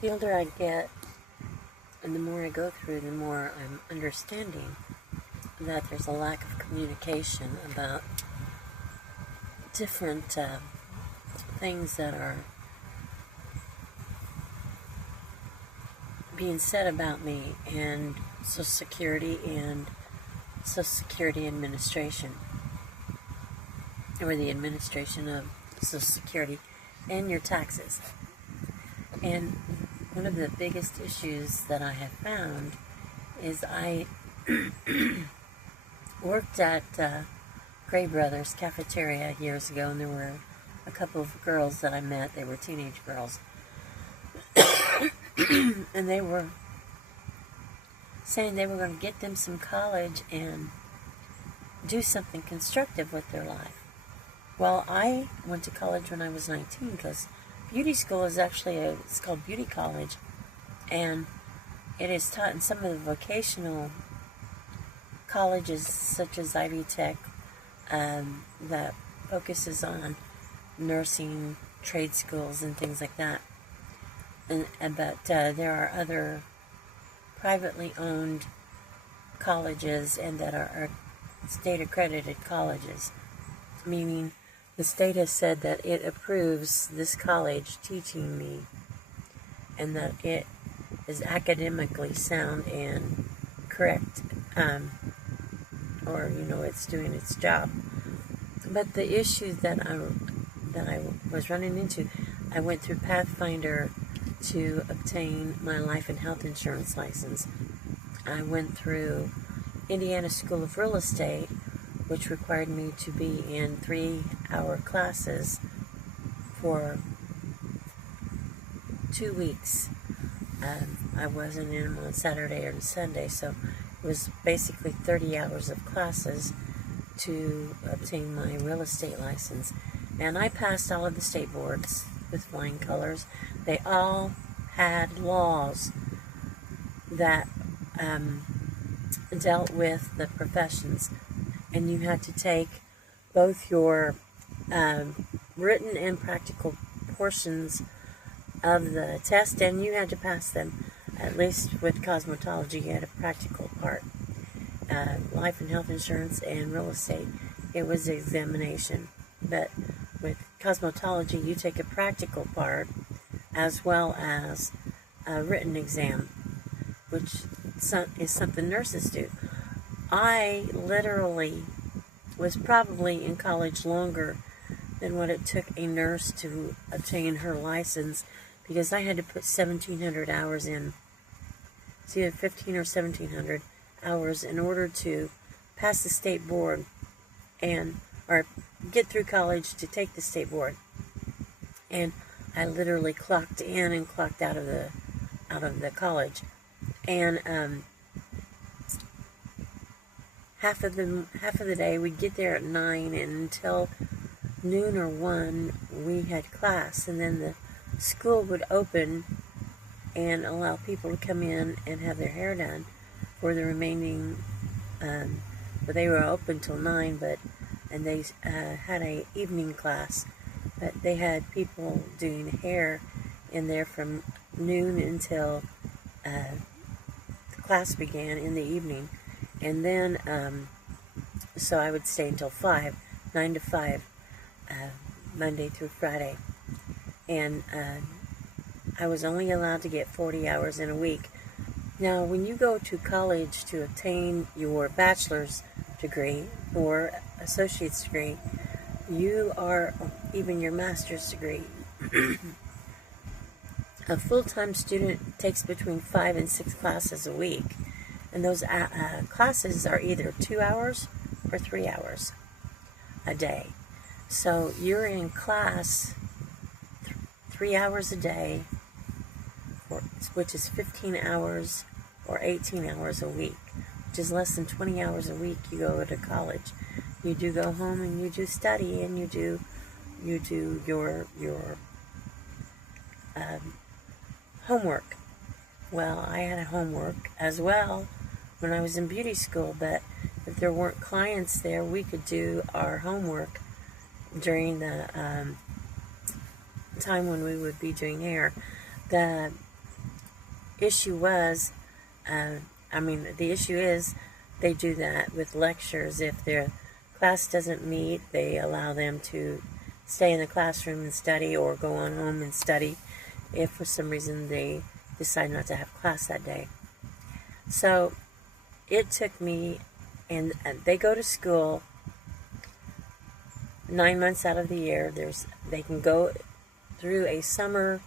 The older I get, and the more I go through, the more I'm understanding that there's a lack of communication about different things that are being said about me and Social Security and Social Security Administration, or the administration of Social Security and your taxes. And one of the biggest issues that I have found is I worked at Gray Brothers Cafeteria years ago, and there were a couple of girls that I met. They were teenage girls. And they were saying they were going to get them some college and do something constructive with their life. Well, I went to college when I was 19 because beauty school is actually it's called beauty college, and it is taught in some of the vocational colleges such as Ivy Tech that focuses on nursing, trade schools, and things like that. But there are other privately owned colleges and that are state accredited colleges, meaning the state has said that it approves this college teaching me and that it is academically sound and correct, or it's doing its job. But the issue that I was running into, I went through Pathfinder to obtain my life and health insurance license. I went through Indiana School of Real Estate, which required me to be in 3-hour classes for 2 weeks. I wasn't in them on Saturday or Sunday, so it was basically 30 hours of classes to obtain my real estate license. And I passed all of the state boards with flying colors. They all had laws that dealt with the professions, and you had to take both your written and practical portions of the test, and you had to pass them. At least with cosmetology, you had a practical part. Life and health insurance and real estate, it was the examination. But with cosmetology, you take a practical part as well as a written exam, which is something nurses do. I literally was probably in college longer than what it took a nurse to obtain her license, because I had to put 1,700 hours in. It's either 1,500 or 1,700 hours in order to pass the state board or get through college to take the state board. And I literally clocked in and clocked out of the college. And half of the day we'd get there at 9, and until noon or 1 we had class, and then the school would open and allow people to come in and have their hair done for the remaining, but they were open till 9, and they had a evening class, but they had people doing hair in there from noon until the class began in the evening. And then so I would stay until 5, 9 to 5, Monday through Friday, and I was only allowed to get 40 hours in a week. Now, when you go to college to obtain your bachelor's degree or associate's degree, or even your master's degree, a full-time student takes between 5 and 6 classes a week, and those classes are either 2 hours or 3 hours a day. So you're in class 3 hours a day, which is 15 hours or 18 hours a week, which is less than 20 hours a week you go to college. You do go home and you do study, and you do your homework. Well, I had homework as well when I was in beauty school, but if there weren't clients there, we could do our homework during the time when we would be doing hair. The issue was, the issue is they do that with lectures. If their class doesn't meet, they allow them to stay in the classroom and study, or go on home and study if for some reason they decide not to have class that day. So it took me, and they go to school 9 months out of the year. They can go through a summer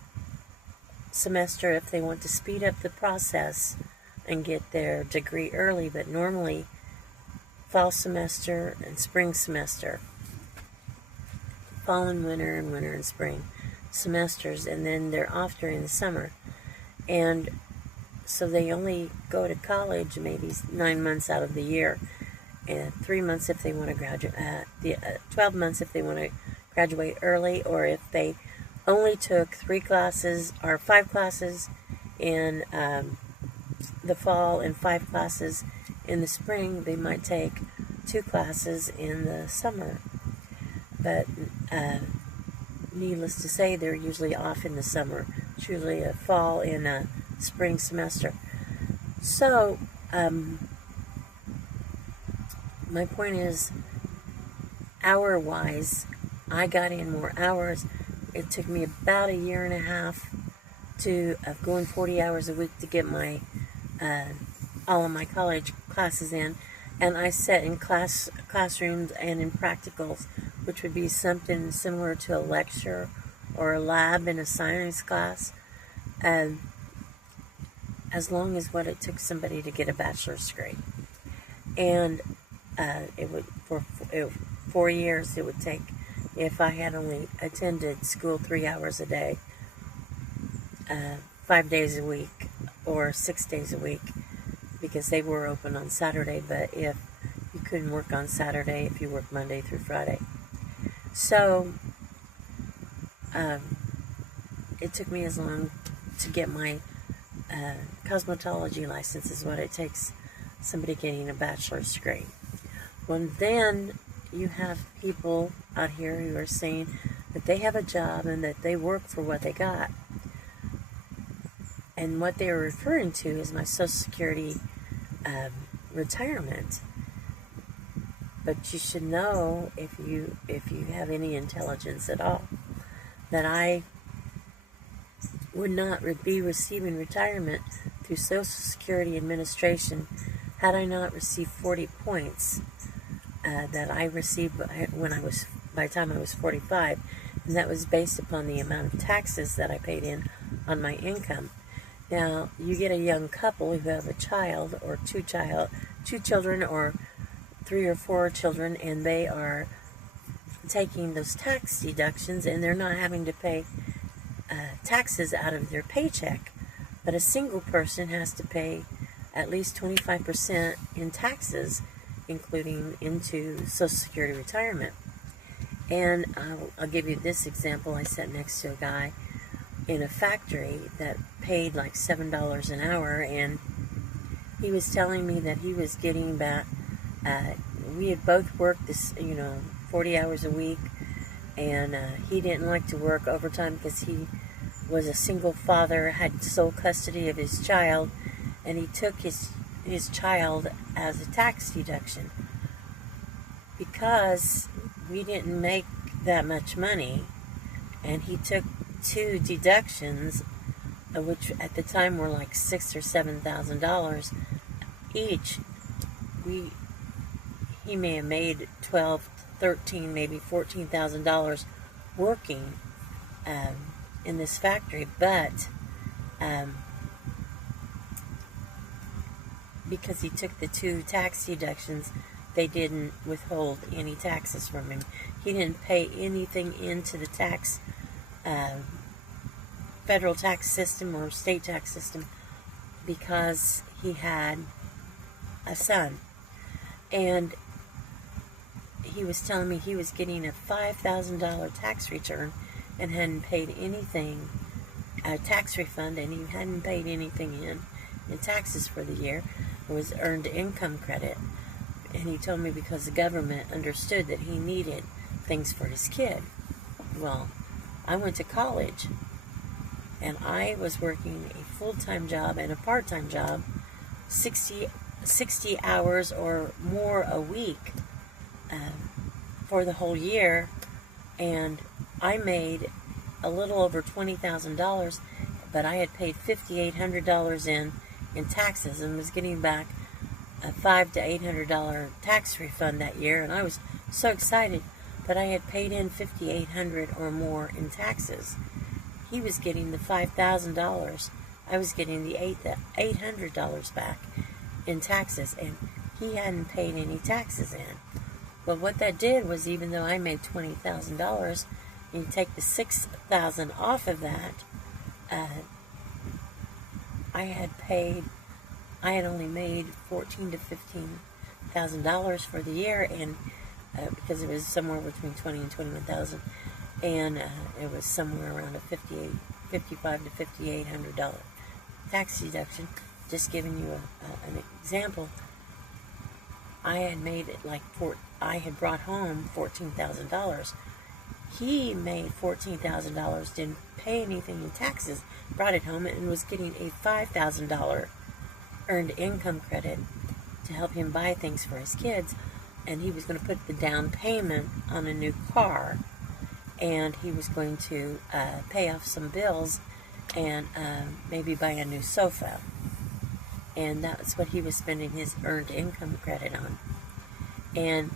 semester if they want to speed up the process and get their degree early, but normally fall semester and spring semester, fall and winter and spring semesters, and then they're off during the summer. And so they only go to college maybe 9 months out of the year, and 3 months if they want to graduate, 12 months if they want to graduate early, or if they only took 3 classes or 5 classes in the fall and 5 classes in the spring, they might take 2 classes in the summer. But needless to say, they're usually off in the summer. It's usually a fall and a spring semester. So, my point is, hour-wise, I got in more hours. It took me about a year and a half of going 40 hours a week to get my all of my college classes in. And I sat in classrooms and in practicals, which would be something similar to a lecture or a lab in a science class, as long as what it took somebody to get a bachelor's degree. And it would, for 4 years, it would take, if I had only attended school 3 hours a day, 5 days a week, or 6 days a week, because they were open on Saturday. But if you couldn't work on Saturday, if you worked Monday through Friday. So it took me as long to get my cosmetology license, is what it takes somebody getting a bachelor's degree. Well, then you have people out here who are saying that they have a job and that they work for what they got. And what they are referring to is my Social Security retirement. But you should know, if you have any intelligence at all, that I would not be receiving retirement through Social Security Administration had I not received 40 points that I received by the time I was 45, and that was based upon the amount of taxes that I paid in on my income. Now, you get a young couple who have a child, or two children, or 3 or 4 children, and they are taking those tax deductions, and they're not having to pay taxes out of their paycheck. But a single person has to pay at least 25% in taxes, including into Social Security retirement. And I'll give you this example. I sat next to a guy in a factory that paid like $7 an hour, and he was telling me that he was getting back, we had both worked this, 40 hours a week, and he didn't like to work overtime because he was a single father, had sole custody of his child, and he took his child as a tax deduction. Because we didn't make that much money, and he took 2 deductions, which at the time were like $6,000 or $7,000 each. He may have made $12,000, $13,000, maybe $14,000 working in this factory, but because he took the 2 tax deductions, they didn't withhold any taxes from him. He didn't pay anything into the tax, federal tax system or state tax system, because he had a son. And he was telling me he was getting a $5,000 tax return and hadn't paid anything, a tax refund, and he hadn't paid anything in taxes for the year. It was earned income credit. And he told me because the government understood that he needed things for his kid. Well, I went to college and I was working a full-time job and a part-time job, 60 hours or more a week for the whole year, and I made a little over $20,000, but I had paid $5,800 in taxes and was getting back a $500 to $800 tax refund that year, and I was so excited. But I had paid in $5,800 or more in taxes. He was getting the $5,000. I was getting the $800 back in taxes, and he hadn't paid any taxes in. But what that did was, even though I made $20,000, you take the $6,000 off of that, I had only made $14,000 to $15,000 for the year, and because it was somewhere between $20,000 and $21,000, and it was somewhere around a $5,500 to $5,800 tax deduction. Just giving you an example, I had made it I had brought home $14,000. He made $14,000, didn't pay anything in taxes, brought it home, and was getting a $5,000 earned income credit to help him buy things for his kids. And he was going to put the down payment on a new car, and he was going to pay off some bills and maybe buy a new sofa. And that's what he was spending his earned income credit on. And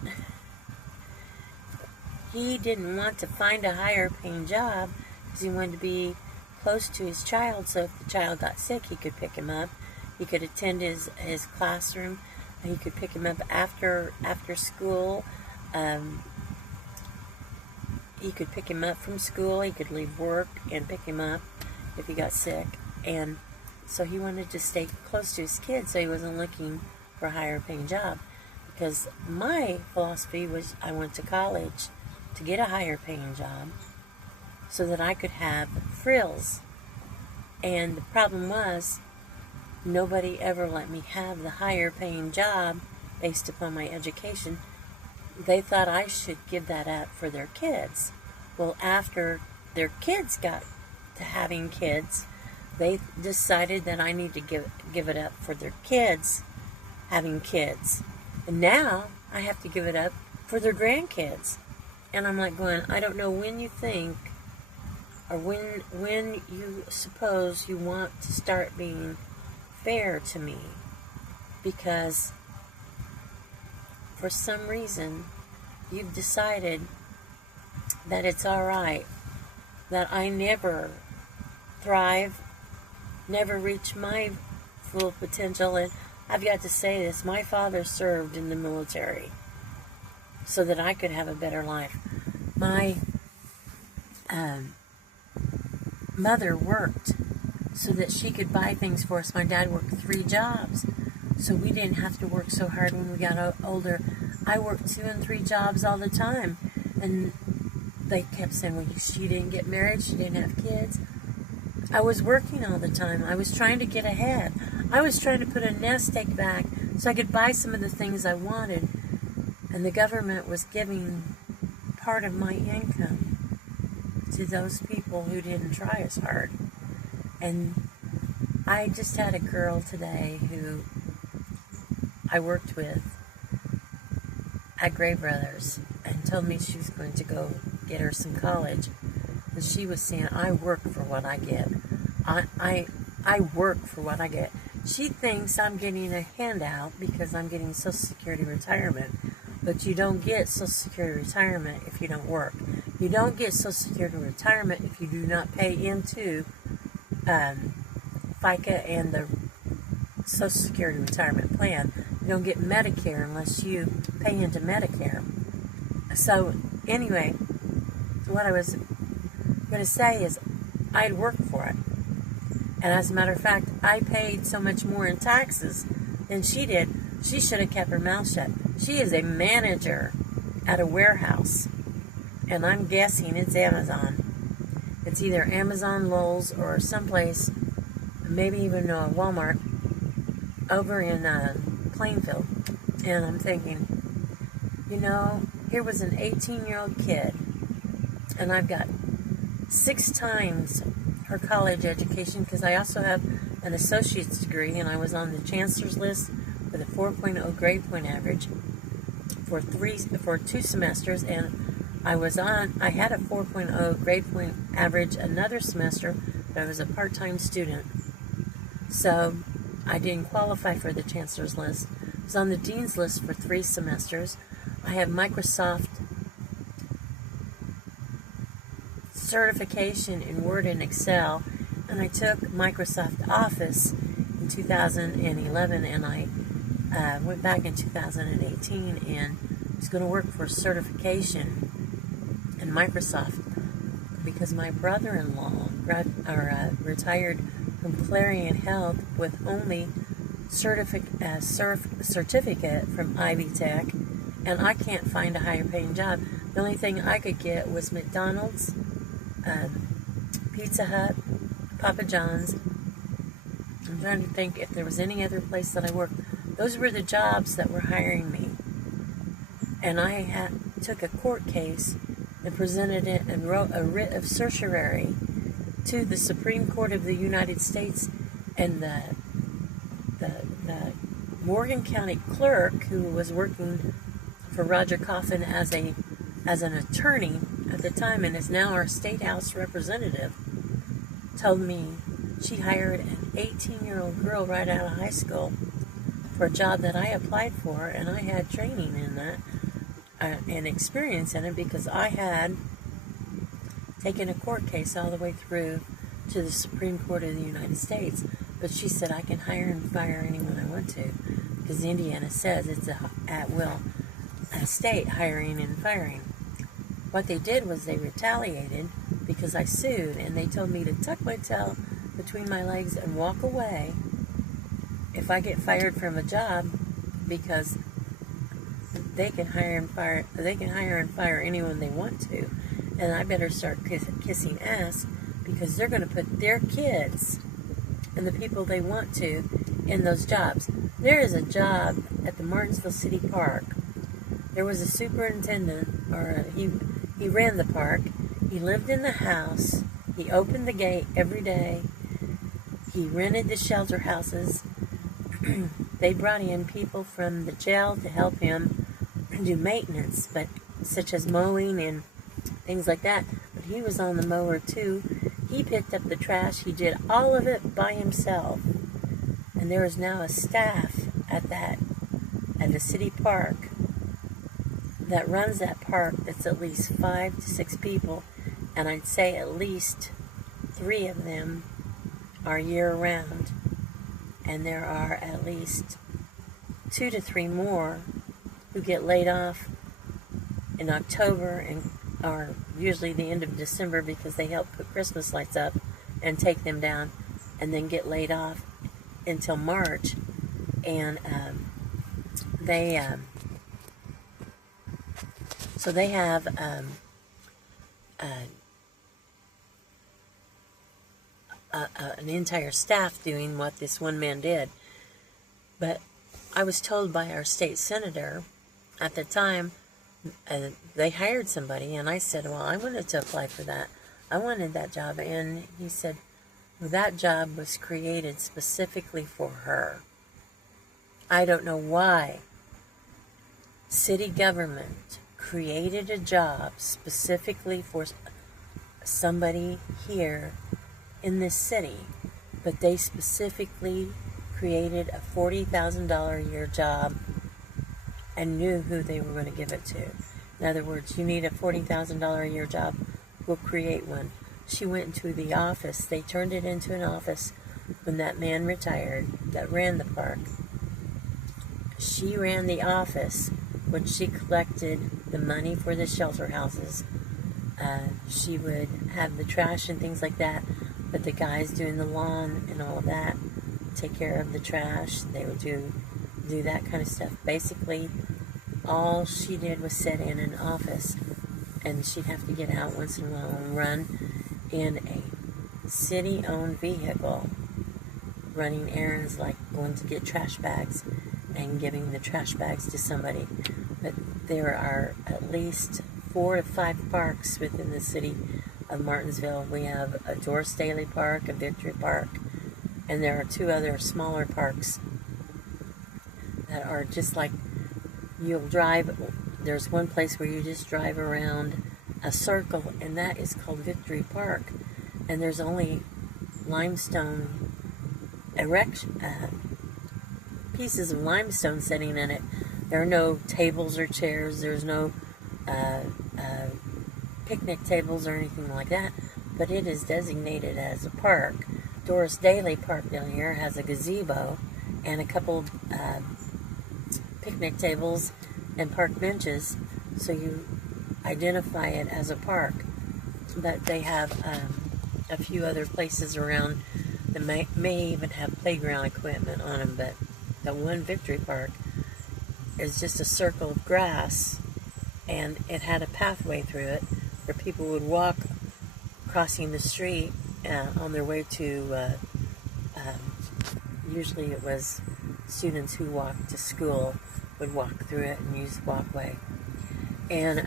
he didn't want to find a higher paying job because he wanted to be close to his child, so if the child got sick, he could pick him up. He could attend his classroom. He could pick him up after school. He could pick him up from school. He could leave work and pick him up if he got sick. And so he wanted to stay close to his kids, so he wasn't looking for a higher paying job. Because my philosophy was, I went to college to get a higher paying job so that I could have frills. And the problem was, nobody ever let me have the higher paying job based upon my education. They thought I should give that up for their kids. Well, after their kids got to having kids, they decided that I need to give it up for their kids having kids. And now I have to give it up for their grandkids. And I'm like going, I don't know when you think, or when you suppose you want to start being fair to me, because for some reason you've decided that it's all right that I never thrive, never reach my full potential. And I've got to say this, my father served in the military so that I could have a better life. My mother worked so that she could buy things for us. My dad worked 3 jobs, so we didn't have to work so hard when we got older. I worked 2 and 3 jobs all the time, and they kept saying, well, she didn't get married, she didn't have kids. I was working all the time. I was trying to get ahead. I was trying to put a nest egg back so I could buy some of the things I wanted, and the government was giving part of my income to those people who didn't try as hard. And I just had a girl today who I worked with at Gray Brothers and told me she was going to go get her some college. And she was saying, I work for what I get. I work for what I get. She thinks I'm getting a handout because I'm getting Social Security retirement. But you don't get Social Security retirement if you don't work. You don't get Social Security retirement if you do not pay into FICA and the Social Security retirement plan. You don't get Medicare unless you pay into Medicare. So anyway, what I was going to say is I'd worked for it. And as a matter of fact, I paid so much more in taxes than she did. She should have kept her mouth shut. She is a manager at a warehouse. And I'm guessing it's Amazon. It's either Amazon, Lowe's, or someplace, maybe even a Walmart, over in Plainfield. And I'm thinking, you know, here was an 18-year-old kid, and I've got 6 times her college education, because I also have an associate's degree, and I was on the chancellor's list with a 4.0 grade point average for 2 semesters, and I had a 4.0 grade point average another semester, but I was a part-time student, so I didn't qualify for the chancellor's list. I was on the dean's list for 3 semesters. I have Microsoft certification in Word and Excel, and I took Microsoft Office in 2011, and I went back in 2018 and was going to work for certification in Microsoft because my brother-in-law retired from Clarion Health with only certificate from Ivy Tech, and I can't find a higher paying job. The only thing I could get was McDonald's, Pizza Hut, Papa John's. I'm trying to think if there was any other place that I worked. Those were the jobs that were hiring me. And I took a court case and presented it and wrote a writ of certiorari to the Supreme Court of the United States, and the Morgan County clerk, who was working for Roger Coffin as an attorney at the time and is now our state house representative, told me she hired an 18-year-old girl right out of high school for a job that I applied for, and I had training in that and experience in it because I had taken a court case all the way through to the Supreme Court of the United States. But she said I can hire and fire anyone I want to, because Indiana says it's a at-will state, hiring and firing. What they did was they retaliated because I sued, and they told me to tuck my tail between my legs and walk away if I get fired from a job, because they can hire and fire anyone they want to, and I better start kissing ass, because they're going to put their kids and the people they want to in those jobs. There is a job at the Martinsville City Park. There was a superintendent, or he ran the park. He lived in the house. He opened the gate every day. He rented the shelter houses. They brought in people from the jail to help him do maintenance, but such as mowing and things like that. But he was on the mower too. He picked up the trash. He did all of it by himself. And there is now a staff at the city park that runs that park that's at least 5 to 6 people, and I'd say at least 3 of them are year-round, and there are at least 2 to 3 more who get laid off in October or usually the end of December, because they help put Christmas lights up and take them down, and then get laid off until March. And they have an entire staff doing what this one man did. But I was told by our state senator at the time, they hired somebody, and I said, well, I wanted to apply for that. I wanted that job. And he said, well, that job was created specifically for her. I don't know why city government created a job specifically for somebody here in this city, but they specifically created a $40,000 a year job and knew who they were going to give it to. In other words, you need a $40,000 a year job, we'll create one. She went into the office. They turned it into an office when that man retired that ran the park. She ran the office when she collected the money for the shelter houses. She would have the trash and things like that, but the guys doing the lawn and all of that take care of the trash. They would do that kind of stuff. Basically, all she did was sit in an office, and she'd have to get out once in a while and run in a city-owned vehicle, running errands like going to get trash bags and giving the trash bags to somebody. But there are at least 4 to 5 parks within the city of Martinsville, we have a Doris Daly Park, a Victory Park, and there are 2 other smaller parks that are just like, you'll drive, there's one place where you just drive around a circle, and that is called Victory Park, and there's only limestone pieces of limestone sitting in it. There are no tables or chairs, there's no picnic tables or anything like that, but it is designated as a park. Doris Daly Park down here has a gazebo and a couple picnic tables and park benches, so you identify it as a park. But they have a few other places around that may even have playground equipment on them, but the one Victory Park is just a circle of grass, and it had a pathway through it where people would walk crossing the street on their way to, usually it was students who walked to school would walk through it and use the walkway. And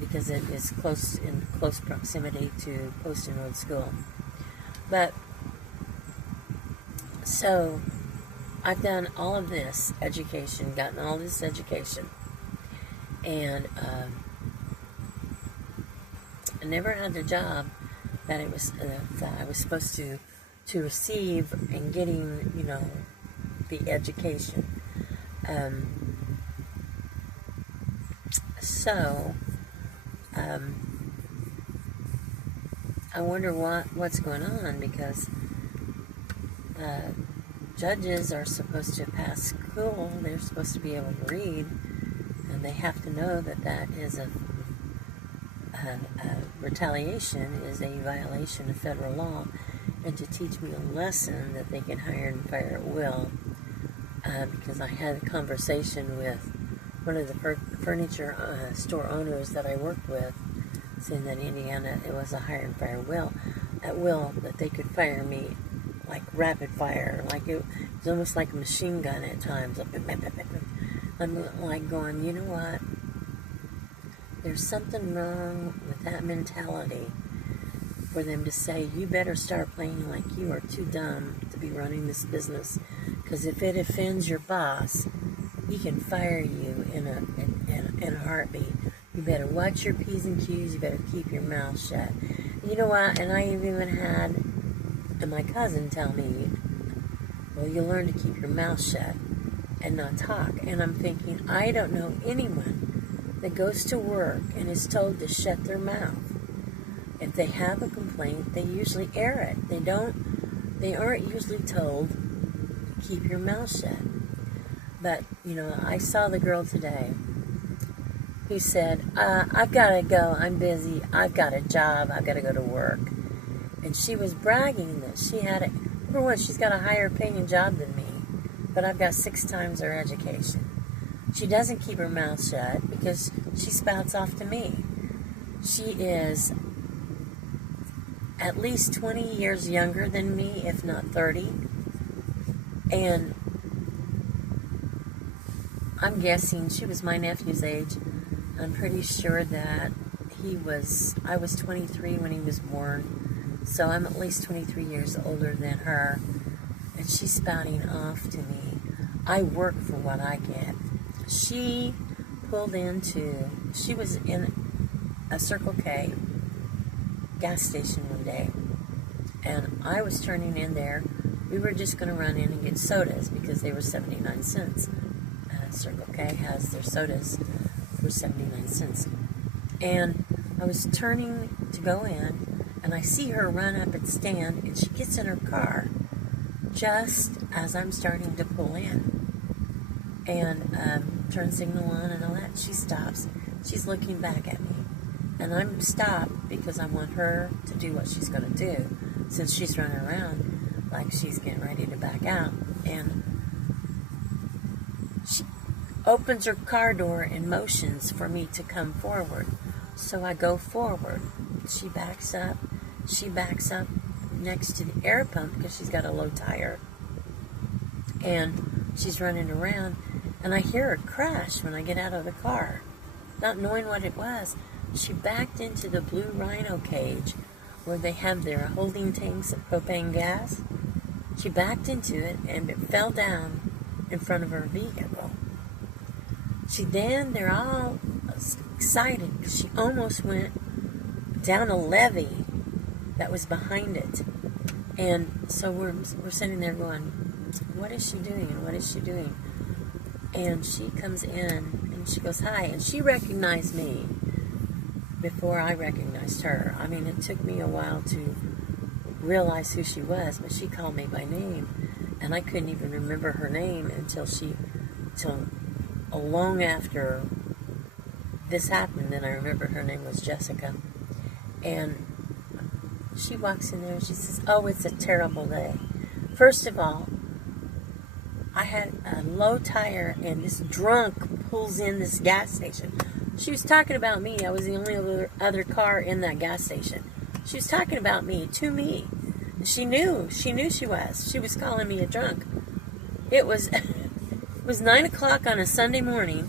because it is in close proximity to Poston Road School. But, so, I've done all of this education, gotten all this education, and I never had the job that it was that I was supposed to receive in getting, the education. I wonder what's going on, because judges are supposed to pass school. They're supposed to be able to read, and they have to know that is a retaliation is a violation of federal law, and to teach me a lesson that they can hire and fire at will. Because I had a conversation with one of the furniture store owners that I worked with, saying that in Indiana it was a hire and fire at will, that they could fire me like rapid fire, like it was almost like a machine gun at times. I'm like going, you know what? There's something wrong with that mentality for them to say, you better start playing like you are too dumb to be running this business, because if it offends your boss, he can fire you in a heartbeat. You better watch your P's and Q's, you better keep your mouth shut. You know what? And I even had my cousin tell me, well, you learn to keep your mouth shut and not talk. And I'm thinking, I don't know anyone that goes to work and is told to shut their mouth. If they have a complaint, they usually air it. They aren't usually told, keep your mouth shut. But, I saw the girl today who said, I've got to go, I'm busy, I've got a job, I've got to go to work. And she was bragging that she had number one, she's got a higher paying job than me, but I've got 6 times her education. She doesn't keep her mouth shut because she spouts off to me. She is at least 20 years younger than me, if not 30. And I'm guessing she was my nephew's age. I'm pretty sure that I was 23 when he was born, so I'm at least 23 years older than her, and she's spouting off to me. I work for what I get. She was in a Circle K gas station one day, and I was turning in there. We were just going to run in and get sodas because they were 79 cents. Circle K has their sodas for 79 cents. And I was turning to go in, and I see her run up and stand, and she gets in her car just as I'm starting to pull in. And turn signal on and all that. She stops. She's looking back at me. And I'm stopped because I want her to do what she's going to do, since she's running around like she's getting ready to back out. And she opens her car door and motions for me to come forward. So I go forward. She backs up. She backs up next to the air pump because she's got a low tire. And she's running around. And I hear her crash when I get out of the car. Not knowing what it was, she backed into the blue rhino cage where they have their holding tanks of propane gas. She backed into it and it fell down in front of her vehicle. They're all excited because she almost went down a levee that was behind it. And so we're sitting there going, what is she doing and what is she doing? And she comes in and she goes, hi. And she recognized me before I recognized her. I mean, it took me a while to realize who she was, but she called me by name. And I couldn't even remember her name until long after this happened. Then I remembered her name was Jessica. And she walks in there and she says, oh, it's a terrible day. First of all, I had a low tire and this drunk pulls in this gas station. She was talking about me. I was the only other car in that gas station. She was talking about me to me. She knew she was. She was calling me a drunk. It was 9 o'clock on a Sunday morning,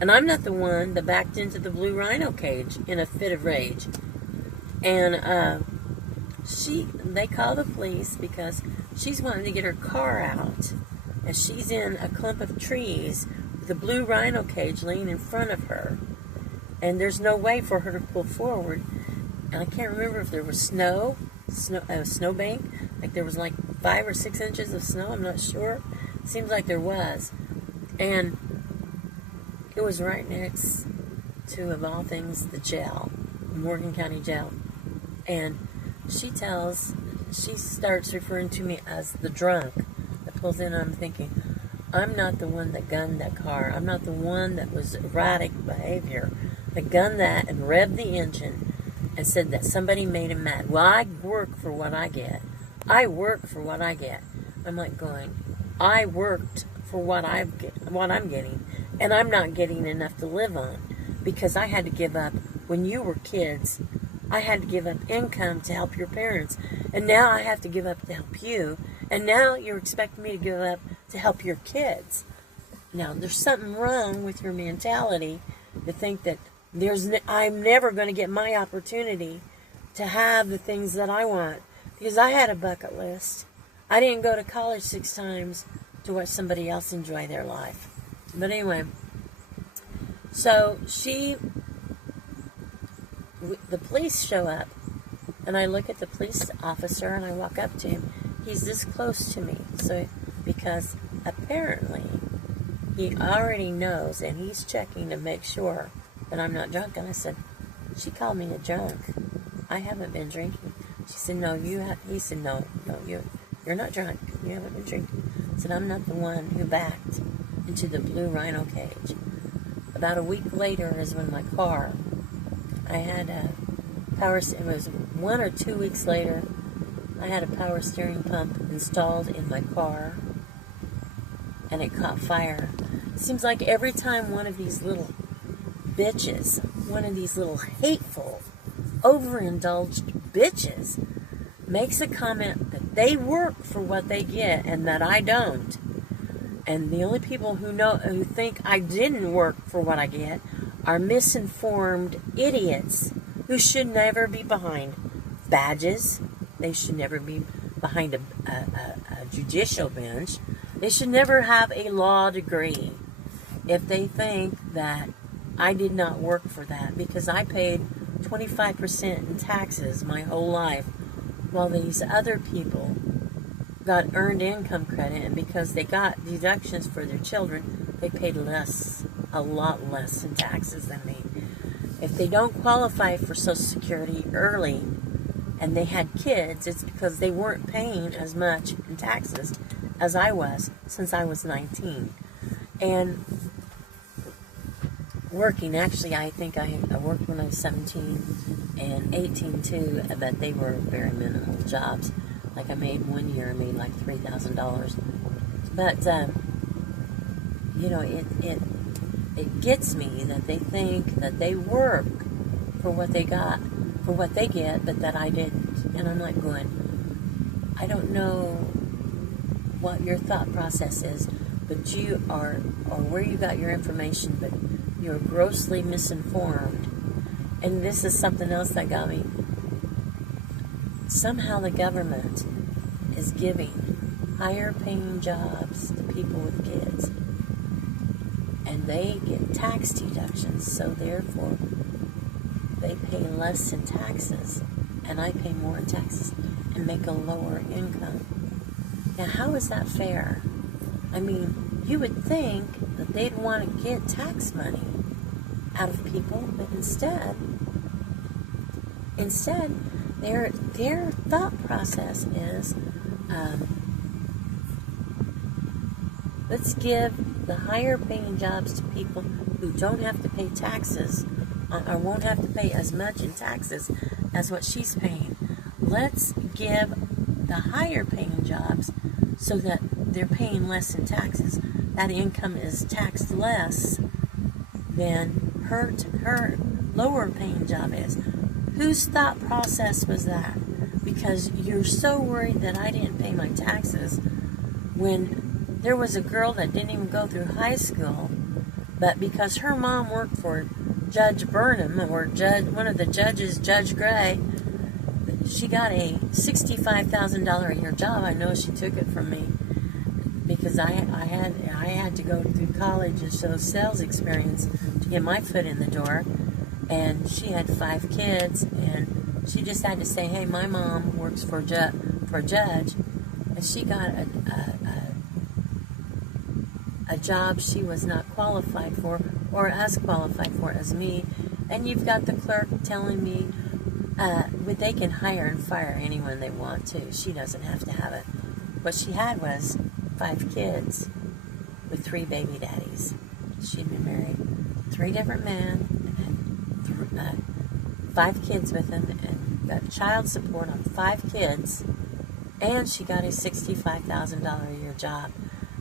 and I'm not the one that backed into the blue rhino cage in a fit of rage. And they call the police because she's wanting to get her car out, and she's in a clump of trees with the blue rhino cage laying in front of her, and there's no way for her to pull forward. And I can't remember if there was snowbank, like there was like 5 or 6 inches of snow. I'm not sure. Seems like there was, and it was right next to, of all things, the jail, Morgan County Jail. And she starts referring to me as the drunk that pulls in. I'm thinking, I'm not the one that gunned that car. I'm not the one that was erratic behavior that gunned that and revved the engine and said that somebody made him mad. Well, I work for what I get. I work for what I get. I'm like going, I worked for what I'm getting, and I'm not getting enough to live on because I had to give up when you were kids. I had to give up income to help your parents, and now I have to give up to help you, and now you're expecting me to give up to help your kids. Now, there's something wrong with your mentality to think that I'm never going to get my opportunity to have the things that I want, because I had a bucket list. I didn't go to college 6 times to watch somebody else enjoy their life. But anyway, so the police show up, and I look at the police officer and I walk up to him. He's this close to me, so because apparently he already knows, and he's checking to make sure that I'm not drunk. And I said, she called me a drunk. I haven't been drinking. She said, no, you have. He said, no, you're not drunk. You haven't been drinking. I said, I'm not the one who backed into the blue rhino cage. About a week later is when my car, I had a power, it was 1 or 2 weeks later, I had a power steering pump installed in my car, and it caught fire. It seems like every time one of these little bitches, one of these little hateful, overindulged bitches makes a comment that they work for what they get and that I don't, and the only people who think I didn't work for what I get are misinformed idiots who should never be behind badges. They should never be behind a judicial bench. They should never have a law degree if they think that I did not work for that, because I paid 25% in taxes my whole life, while these other people got earned income credit, and because they got deductions for their children, they paid a lot less in taxes than me. If they don't qualify for Social Security early and they had kids, it's because they weren't paying as much in taxes as I was since I was 19. And working, actually, I think I worked when I was 17 and 18 too, but they were very minimal jobs. Like I made one year, I made like $3,000. But, it gets me that they think that they work for what they got, for what they get, but that I didn't. And I'm like going, I don't know what your thought process is, but you are, or where you got your information, but you're grossly misinformed. And this is something else that got me. Somehow the government is giving higher paying jobs to people with kids. And they get tax deductions, so therefore they pay less in taxes. And I pay more in taxes and make a lower income. Now, how is that fair? I mean, you would think that they'd want to get tax money out of people, but instead, their thought process is, let's give the higher paying jobs to people who don't have to pay taxes, or won't have to pay as much in taxes as what she's paying. Let's give the higher paying jobs so that they're paying less in taxes. That income is taxed less than her lower paying job is. Whose thought process was that? Because you're so worried that I didn't pay my taxes when there was a girl that didn't even go through high school, but because her mom worked for Judge Burnham, or one of the judges, Judge Gray, she got a $65,000 a year job. I know she took it from me because I had to go through college and show sales experience to get my foot in the door. And she had 5 kids, and she just had to say, "Hey, my mom works for a judge," and she got a job she was not qualified for, or as qualified for as me. And you've got the clerk telling me they can hire and fire anyone they want to. She doesn't have to have it. What she had was 5 kids with 3 baby daddies. She'd been married 3 different men, and 5 kids with them, and got child support on 5 kids, and she got a $65,000 a year job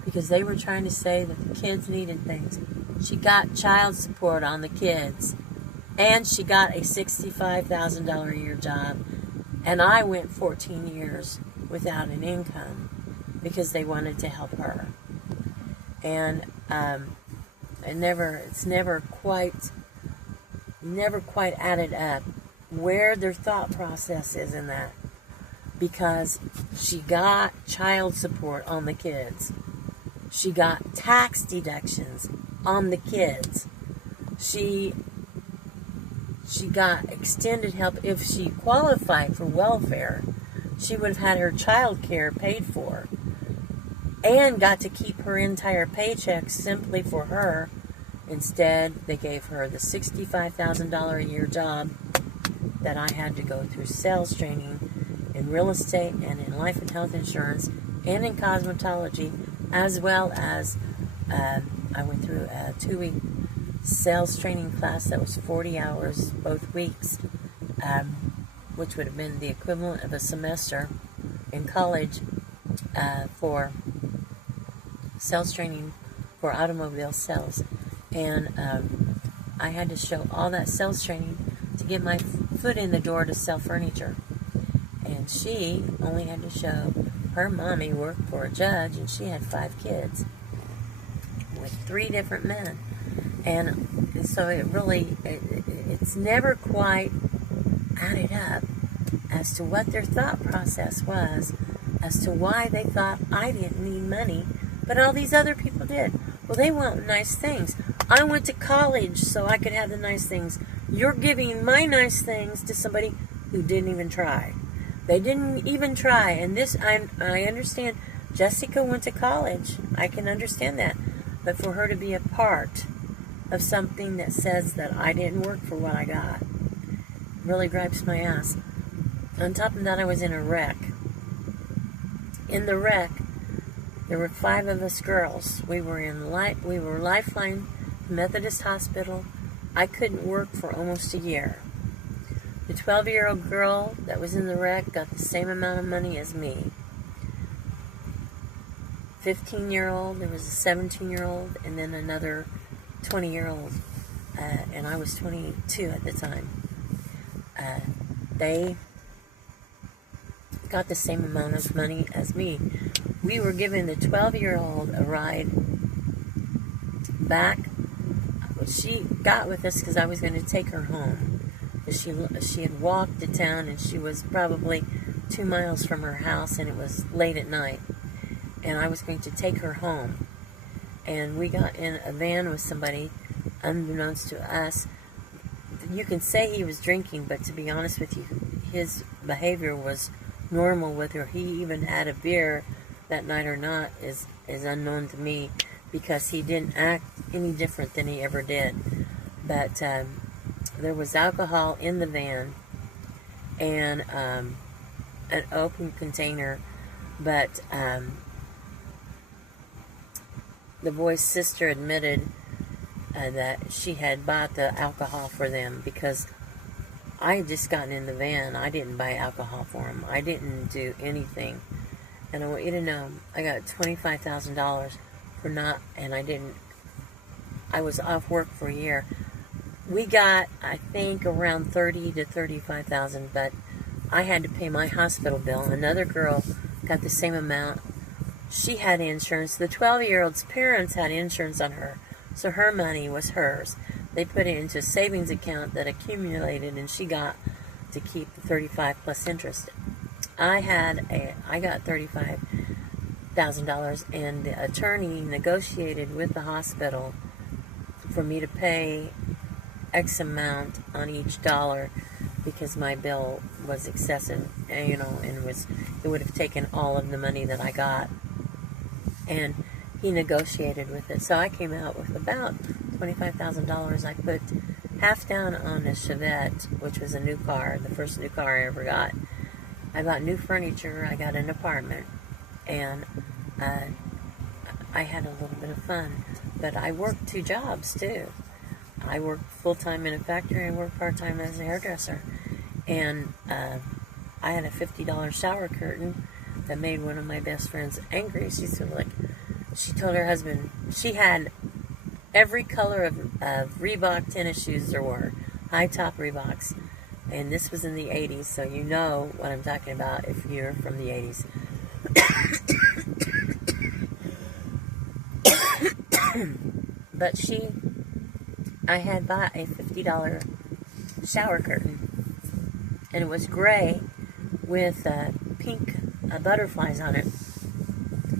because they were trying to say that the kids needed things. She got child support on the kids, and she got a $65,000 a year job, and I went 14 years without an income because they wanted to help her. And it's never quite added up where their thought process is in that, because she got child support on the kids. She got tax deductions on the kids. She got extended help. If she qualified for welfare, she would have had her child care paid for and got to keep her entire paycheck simply for her. Instead, they gave her the $65,000 a year job that I had to go through sales training in real estate and in life and health insurance and in cosmetology, as well as I went through a 2-week sales training class that was 40 hours both weeks, which would have been the equivalent of a semester in college for sales training for automobile sales. And I had to show all that sales training to get my foot in the door to sell furniture. And she only had to show her mommy worked for a judge, and she had 5 kids with 3 different men. And so it's never quite added up as to what their thought process was, as to why they thought I didn't need money, but all these other people did. Well, they want nice things. I went to college so I could have the nice things. You're giving my nice things to somebody who didn't even try. They didn't even try. And this, I understand Jessica went to college. I can understand that. But for her to be a part of something that says that I didn't work for what I got really gripes my ass. On top of that, I was in a wreck. In the wreck, there were 5 of us girls. We were Lifeline Methodist Hospital. I couldn't work for almost a year. The 12-year-old girl that was in the wreck got the same amount of money as me. 15-year-old, there was a 17-year-old, and then another 20-year-old, and I was 22 at the time. They got the same amount of money as me. We were giving the 12-year-old a ride back. She got with us because I was going to take her home. She had walked to town, and she was probably 2 miles from her house, and it was late at night, and I was going to take her home. And we got in a van with somebody, unbeknownst to us. You can say he was drinking, but to be honest with you, his behavior was normal. Whether he even had a beer that night or not is unknown to me, because he didn't act any different than he ever did. But there was alcohol in the van, and an open container, but the boy's sister admitted that she had bought the alcohol for them, because I had just gotten in the van. I didn't buy alcohol for them. I didn't do anything. And I want you to know, I got $25,000 for not, and I was off work for a year. We got, I think, around $30,000 to $35,000, but I had to pay my hospital bill. Another girl got the same amount. She had insurance. The 12-year-old's parents had insurance on her, so her money was hers. They put it into a savings account that accumulated, and she got to keep the $35,000 plus interest. I got $35,000, and the attorney negotiated with the hospital for me to pay X amount on each dollar, because my bill was excessive, and it would have taken all of the money that I got. And he negotiated with it. So I came out with about $25,000. I put half down on a Chevette, which was a new car, the first new car I ever got. I bought new furniture. I got an apartment. And I had a little bit of fun. But I worked 2 jobs, too. I worked full-time in a factory. I worked part-time as a hairdresser. And I had a $50 shower curtain that made one of my best friends angry. She told her husband she had every color of Reebok tennis shoes there were, high top Reeboks, and this was in the 80s, so you know what I'm talking about if you're from the 80s. But I had bought a $50 shower curtain, and it was gray with pink butterflies on it.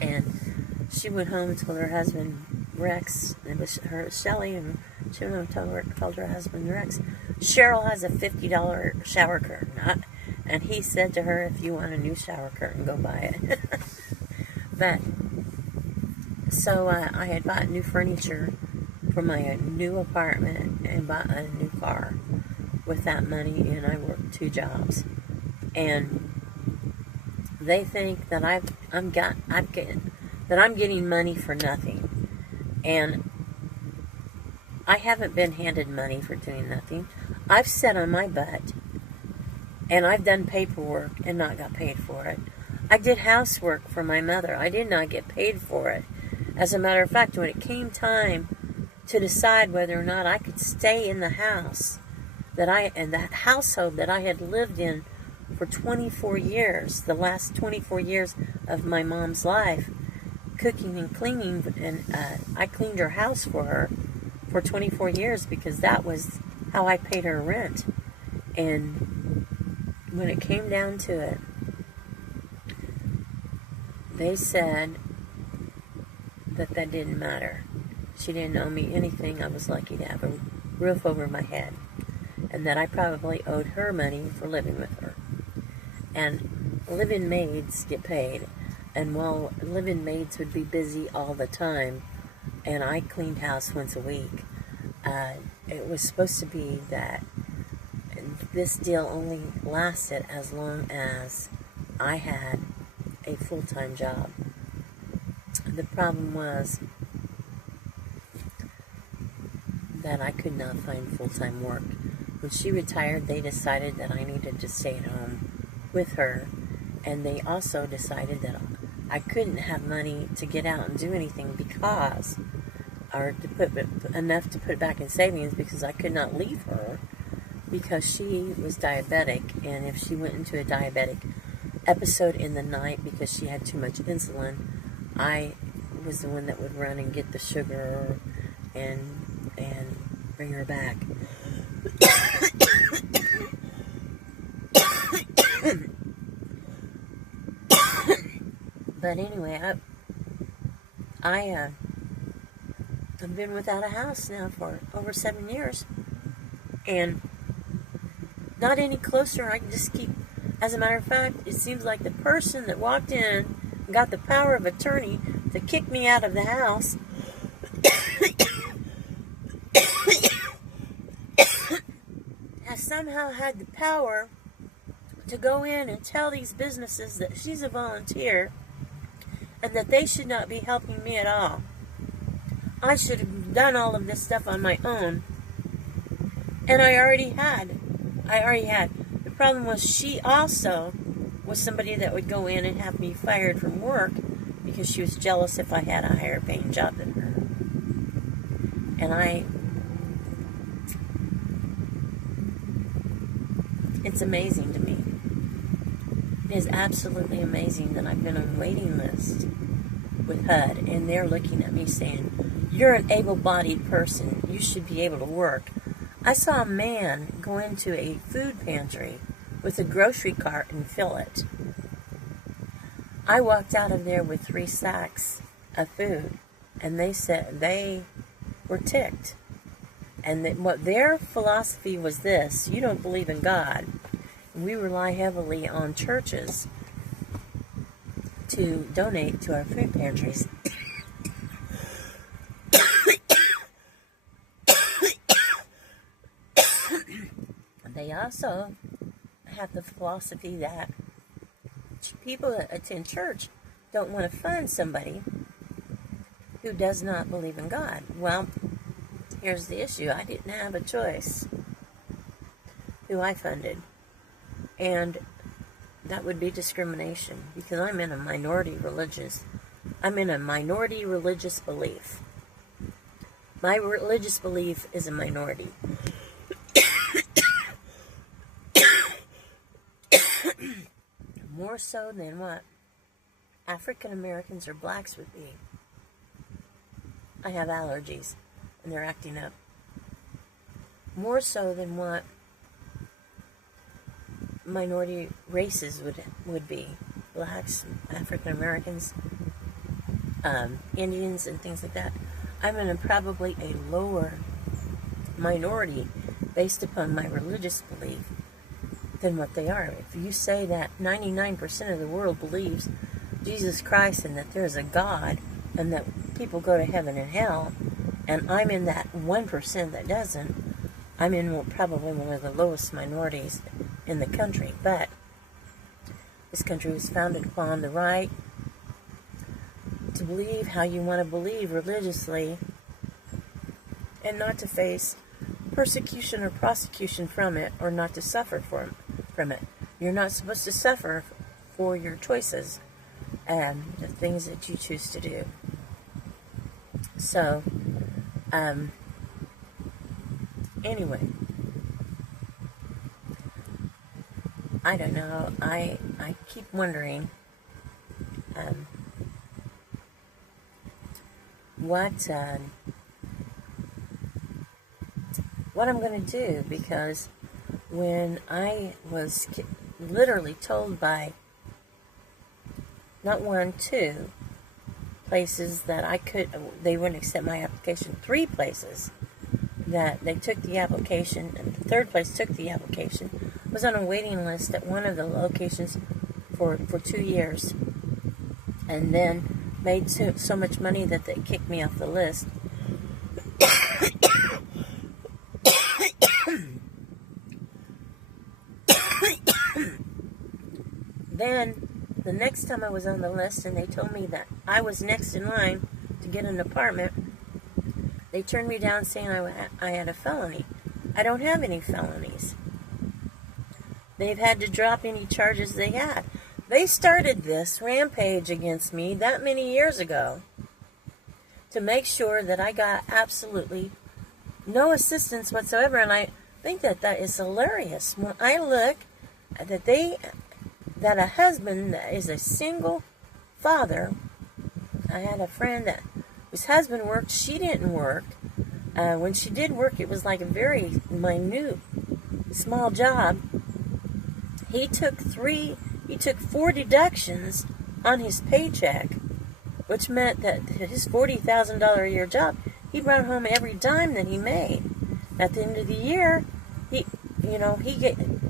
And she went home and told her husband, Rex, it was her, Shelly, and she went home and told her husband, Rex, Cheryl has a $50 shower curtain. And he said to her, if you want a new shower curtain, go buy it. But, so I had bought new furniture for my new apartment and bought a new car with that money, and I worked 2 jobs. And they think that I'm getting money for nothing, and I haven't been handed money for doing nothing. I've sat on my butt, and I've done paperwork and not got paid for it. I did housework for my mother. I did not get paid for it. As a matter of fact, when it came time to decide whether or not I could stay in the house and the household that I had lived in for 24 years, the last 24 years of my mom's life, cooking and cleaning, and I cleaned her house for her for 24 years because that was how I paid her rent. And when it came down to it, they said that didn't matter. She didn't owe me anything. I was lucky to have a roof over my head, and that I probably owed her money for living with her. And live-in maids get paid, and while live-in maids would be busy all the time, and I cleaned house once a week, it was supposed to be that this deal only lasted as long as I had a full-time job. The problem was that I could not find full-time work. When she retired, they decided that I needed to stay at home with her, and they also decided that I couldn't have money to get out and do anything or to put enough to put back in savings, because I could not leave her because she was diabetic, and if she went into a diabetic episode in the night because she had too much insulin, I was the one that would run and get the sugar and bring her back. But anyway, I've been without a house now for over 7 years, and not any closer. I can just keep. As a matter of fact, it seems like the person that walked in and got the power of attorney to kick me out of the house has somehow had the power to go in and tell these businesses that she's a volunteer and that they should not be helping me at all. I should have done all of this stuff on my own. And I already had. The problem was she also was somebody that would go in and have me fired from work because she was jealous if I had a higher paying job than her. And it's amazing to me. It is absolutely amazing that I've been on a waiting list with HUD, and they're looking at me saying, you're an able-bodied person. You should be able to work. I saw a man go into a food pantry with a grocery cart and fill it. I walked out of there with 3 sacks of food, and they said they were ticked. And that what their philosophy was this: you don't believe in God. We rely heavily on churches to donate to our food pantries. They also have the philosophy that people that attend church don't want to fund somebody who does not believe in God. Well, here's the issue. I didn't have a choice who I funded. And that would be discrimination, because I'm in a minority religious belief. My religious belief is a minority. More so than what African Americans or blacks would be. I have allergies, and they're acting up. More so than what minority races would be. Blacks, African Americans, Indians, and things like that. I'm in probably a lower minority based upon my religious belief than what they are. If you say that 99% of the world believes Jesus Christ and that there's a God and that people go to heaven and hell, and I'm in that 1% that doesn't, I'm in probably one of the lowest minorities in the country. But this country was founded upon the right to believe how you want to believe religiously and not to face persecution or prosecution from it, or not to suffer from it. You're not supposed to suffer for your choices and the things that you choose to do. So, anyway, I don't know. I keep wondering what I'm going to do, because when I was literally told by not 1, 2 places that they wouldn't accept my application, 3 places that they took the application, and the 3rd place took the application, was on a waiting list at one of the locations for 2 years, and then made so much money that they kicked me off the list. Then, the next time I was on the list and they told me that I was next in line to get an apartment, they turned me down saying I had a felony. I don't have any felonies. They've had to drop any charges they had. They started this rampage against me that many years ago to make sure that I got absolutely no assistance whatsoever, and I think that is hilarious. When I look at that a husband that is a single father, I had a friend that whose husband worked, she didn't work. When she did work, it was like a very minute, small job. He took 4 deductions on his paycheck, which meant that his $40,000 a year job, he brought home every dime that he made. At the end of the year, he didn't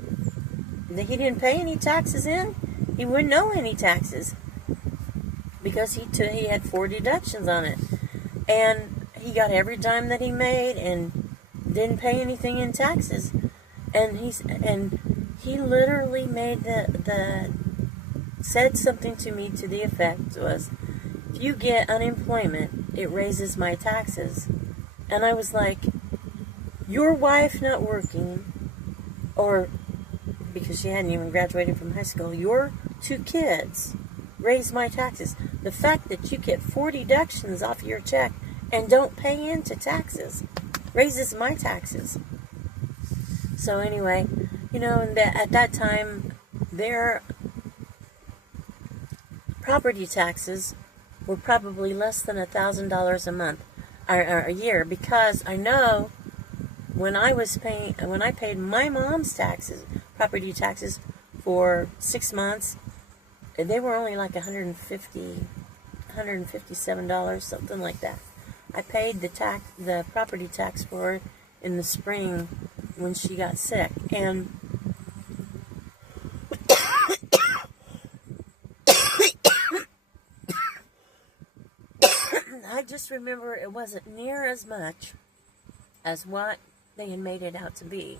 pay any taxes in. He wouldn't owe any taxes because he had 4 deductions on it, and he got every dime that he made and didn't pay anything in taxes. And he literally said something to me to the effect was, if you get unemployment, it raises my taxes. And I was like, your wife not working, or because she hadn't even graduated from high school, your 2 kids raise my taxes. The fact that you get 4 deductions off your check and don't pay into taxes raises my taxes. So anyway, and at that time, their property taxes were probably less than $1,000 a month or a year, because I know when I paid my mom's taxes, property taxes for 6 months, they were only like $157, something like that. I paid the property tax for her in the spring when she got sick, and I just remember it wasn't near as much as what they had made it out to be.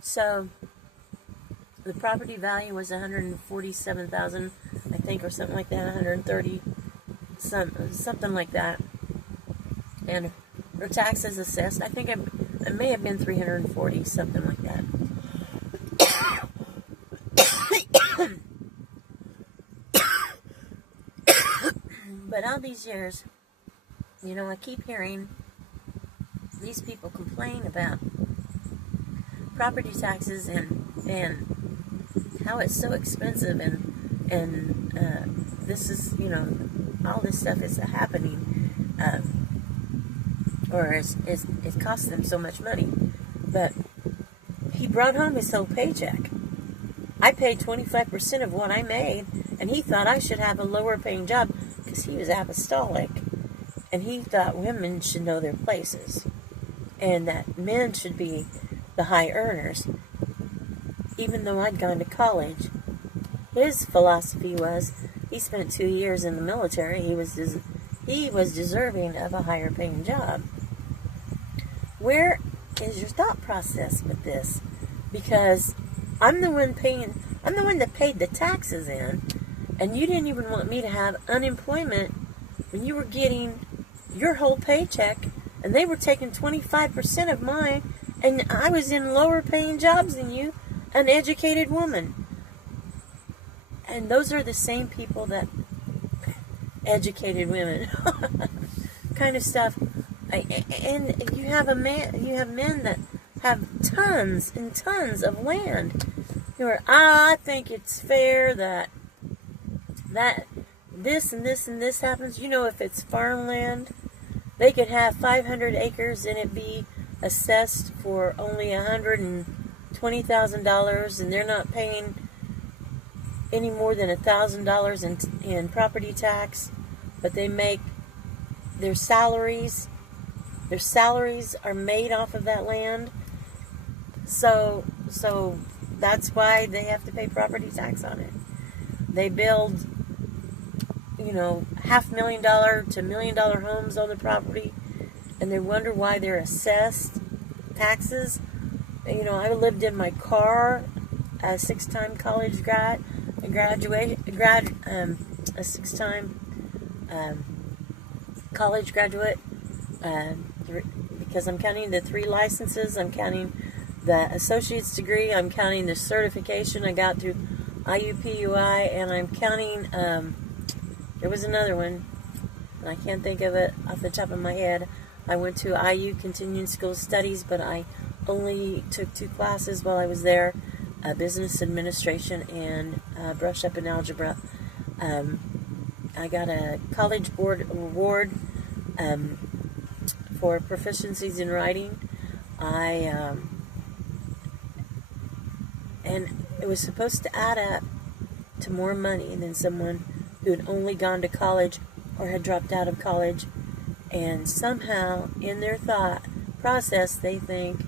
So the property value was $147,000, I think, or something like that, 130, something like that. And her taxes assessed, I think it may have been 340, something like that. But all these years, I keep hearing these people complain about property taxes and how it's so expensive, and this is, all this stuff is happening, or it costs them so much money. But he brought home his whole paycheck. I paid 25% of what I made, and he thought I should have a lower paying job because he was apostolic, and he thought women should know their places, and that men should be the high earners. Even though I'd gone to college, his philosophy was, he spent 2 years in the military, he was deserving of a higher paying job. Where is your thought process with this? Because I'm the one that paid the taxes in, and you didn't even want me to have unemployment when you were getting your whole paycheck, and they were taking 25% of mine, and I was in lower paying jobs than you, an educated woman. And those are the same people that educated women kind of stuff. And you have men that have tons and tons of land. I think it's fair that this and this and this happens. If it's farmland, they could have 500 acres and it be assessed for only $120,000, and they're not paying any more than $1,000 in property tax, but they make their salaries are made off of that land. So that's why they have to pay property tax on it. They build, $500,000 to $1 million homes on the property, and they wonder why they're assessed taxes. I lived in my car, a 6-time college grad, a 6-time college graduate, because I'm counting the 3 licenses, I'm counting the associate's degree, I'm counting the certification I got through IUPUI, and I'm counting, there was another one, and I can't think of it off the top of my head. I went to IU Continuing School Studies, but I only took 2 classes while I was there, business administration and brush up in algebra. I got a College Board award for proficiencies in writing. And it was supposed to add up to more money than someone who had only gone to college or had dropped out of college, and somehow in their thought process they think,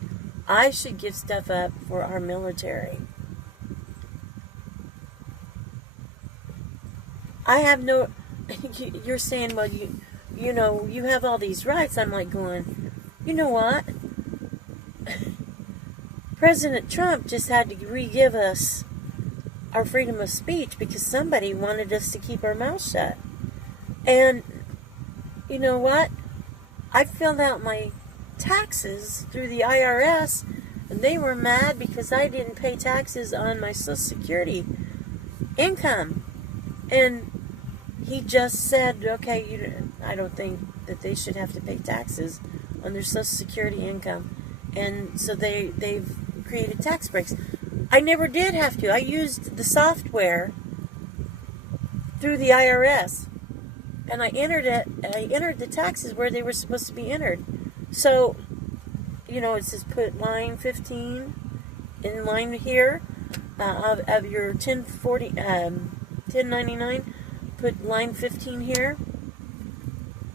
I should give stuff up for our military. I have no... You're saying, well, you know, you have all these rights. I'm like going, you know what? President Trump just had to re-give us our freedom of speech because somebody wanted us to keep our mouth shut. And you know what? I filled out my taxes through the IRS, and they were mad because I didn't pay taxes on my Social Security income. And he just said, okay, I don't think that they should have to pay taxes on their Social Security income. And so they've created tax breaks. I never did have to. I used the software through the IRS, and I entered the taxes where they were supposed to be entered. So, you know, it says put line 15 in line here of your 1099. Put line 15 here,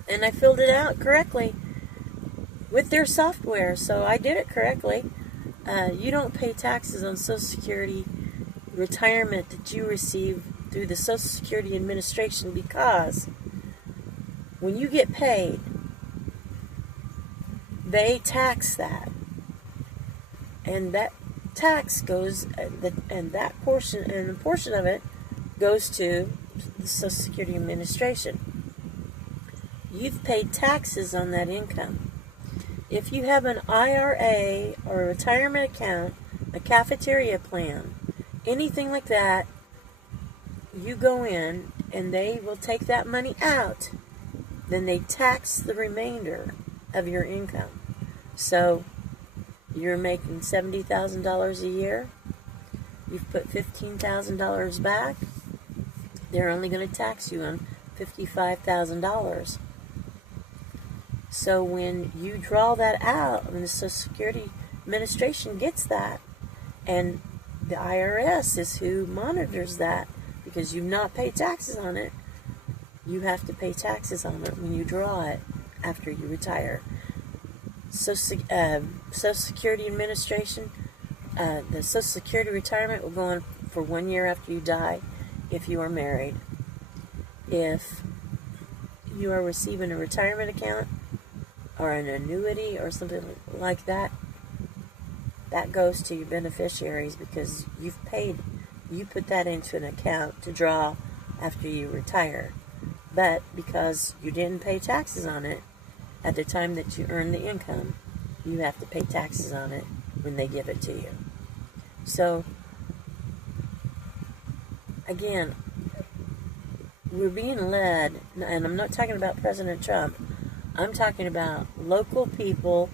and I filled it out correctly with their software, so I did it correctly. You don't pay taxes on Social Security retirement that you receive through the Social Security Administration because when you get paid, they tax that, and that tax goes, and a portion of it goes to the Social Security Administration. You've paid taxes on that income. If you have an IRA or a retirement account, a cafeteria plan, anything like that, you go in and they will take that money out. Then they tax the remainder of your income. So you're making $70,000 a year. You've put $15,000 back. They're only going to tax you on $55,000. So when you draw that out, when the Social Security Administration gets that, and the IRS is who monitors that, because you've not paid taxes on it, you have to pay taxes on it when you draw it after you retire. Social Security Administration, the Social Security retirement will go on for 1 year after you die if you are married. If you are receiving a retirement account or an annuity or something like that, that goes to your beneficiaries because you put that into an account to draw after you retire. But because you didn't pay taxes on it at the time that you earn the income, you have to pay taxes on it when they give it to you. So, again, we're being led, and I'm not talking about President Trump, I'm talking about local people,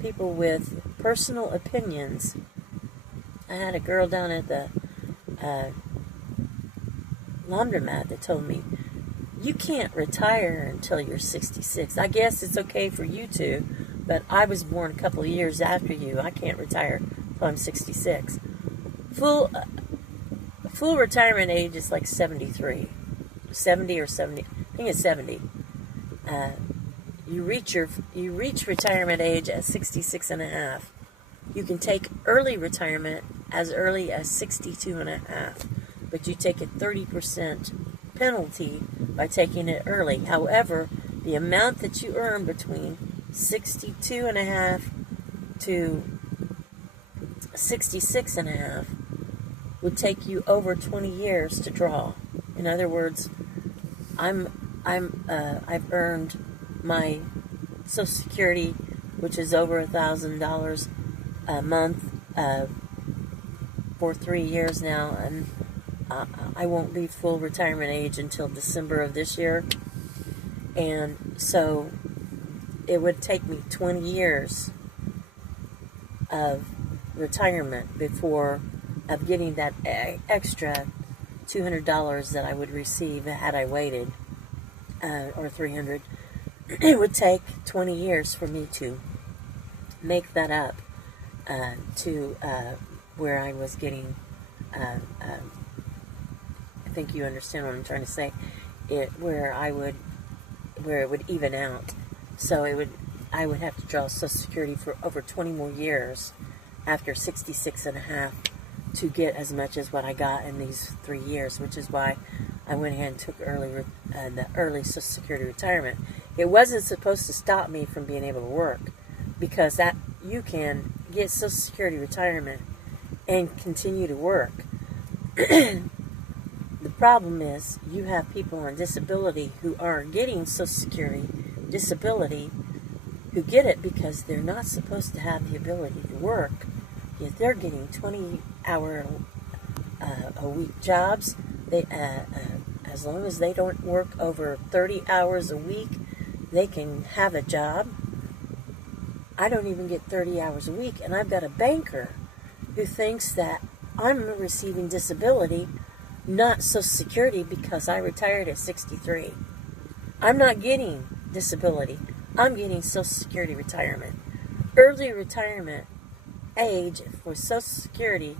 people with personal opinions. I had a girl down at the laundromat that told me, you can't retire until you're 66. I guess it's okay for you to, but I was born a couple of years after you. I can't retire until I'm 66. Full retirement age is like 73. 70 or 70. I think it's 70. You reach retirement age at 66 and a half. You can take early retirement as early as 62 and a half, but you take a 30% penalty by taking it early. However, the amount that you earn between 62 and a half to 66 and a half would take you over 20 years to draw. In other words, I've earned my Social Security, which is over $1,000 a month, for 3 years now, and I won't be full retirement age until December of this year, and so it would take me 20 years of retirement before of getting that extra $200 that I would receive had I waited, or $300. It would take 20 years for me to make that up to where I was getting think you understand what I'm trying to say. Where it would even out. So I would have to draw Social Security for over 20 more years after 66 and a half to get as much as what I got in these 3 years, which is why I went ahead and took the early Social Security retirement. It wasn't supposed to stop me from being able to work, because that you can get Social Security retirement and continue to work. The problem is you have people on disability who are getting Social Security disability who get it because they're not supposed to have the ability to work, yet they're getting 20-hour a week jobs. They as long as they don't work over 30 hours a week, they can have a job. I don't even get 30 hours a week, and I've got a banker who thinks that I'm receiving disability, not Social Security, because I retired at 63. I'm not getting disability. I'm getting Social Security retirement. Early retirement age for Social Security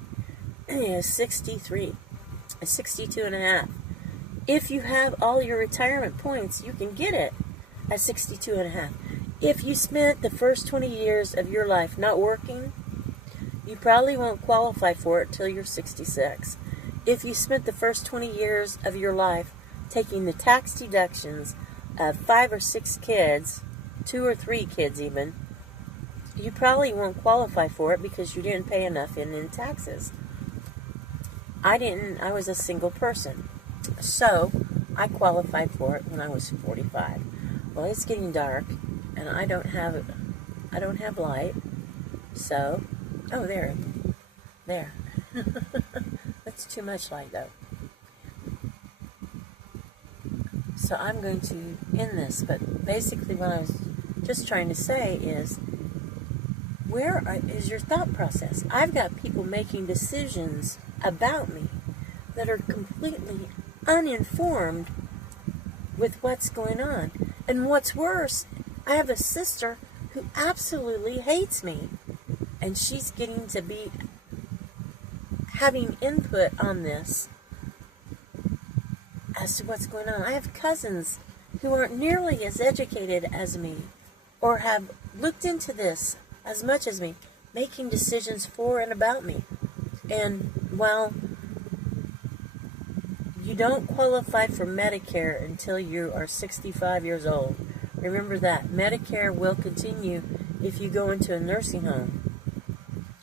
is 63, 62 and a half. If you have all your retirement points, you can get it at 62 and a half. If you spent the first 20 years of your life not working, you probably won't qualify for it till you're 66. If you spent the first 20 years of your life taking the tax deductions of 5 or 6 kids, 2 or 3 kids even, you probably won't qualify for it because you didn't pay enough in taxes. I didn't. I was a single person. So I qualified for it when I was 45. Well, it's getting dark, and I don't have light. So, oh, there. That's too much light, though. So I'm going to end this, but basically what I was just trying to say is, is your thought process? I've got people making decisions about me that are completely uninformed with what's going on. And what's worse, I have a sister who absolutely hates me, and she's getting to be having input on this as to what's going on. I have cousins who aren't nearly as educated as me or have looked into this as much as me, making decisions for and about me. And while you don't qualify for Medicare until you are 65 years old, remember that. Medicare will continue if you go into a nursing home,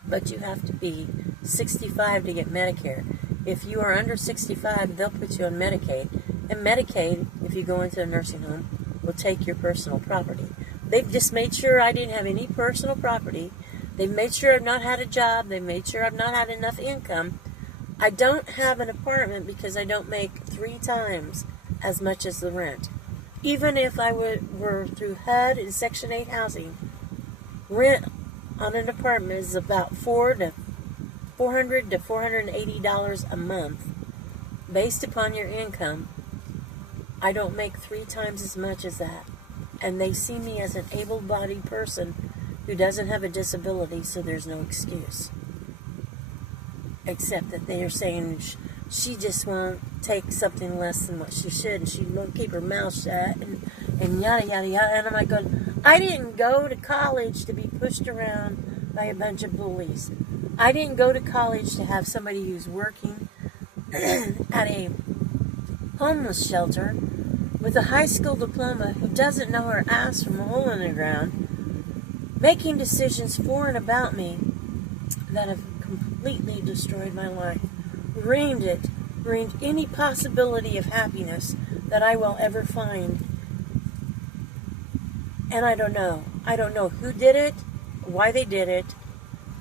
but you have to be 65 to get Medicare. If you are under 65, they'll put you on Medicaid. And Medicaid, if you go into a nursing home, will take your personal property. They've just made sure I didn't have any personal property. They've made sure I've not had a job. They've made sure I've not had enough income. I don't have an apartment because I don't make 3 times as much as the rent. Even if I were through HUD and Section 8 housing, rent on an apartment is about $400 to $480 a month. Based upon your income, I don't make 3 times as much as that. And they see me as an able-bodied person who doesn't have a disability, so there's no excuse. Except that they are saying she just won't take something less than what she should, and she won't keep her mouth shut, and yada, yada, yada. And I'm like, I didn't go to college to be pushed around by a bunch of bullies. I didn't go to college to have somebody who's working at a homeless shelter with a high school diploma who doesn't know her ass from a hole in the ground, making decisions for and about me that have completely destroyed my life, ruined any possibility of happiness that I will ever find. And I don't know who did it, why they did it,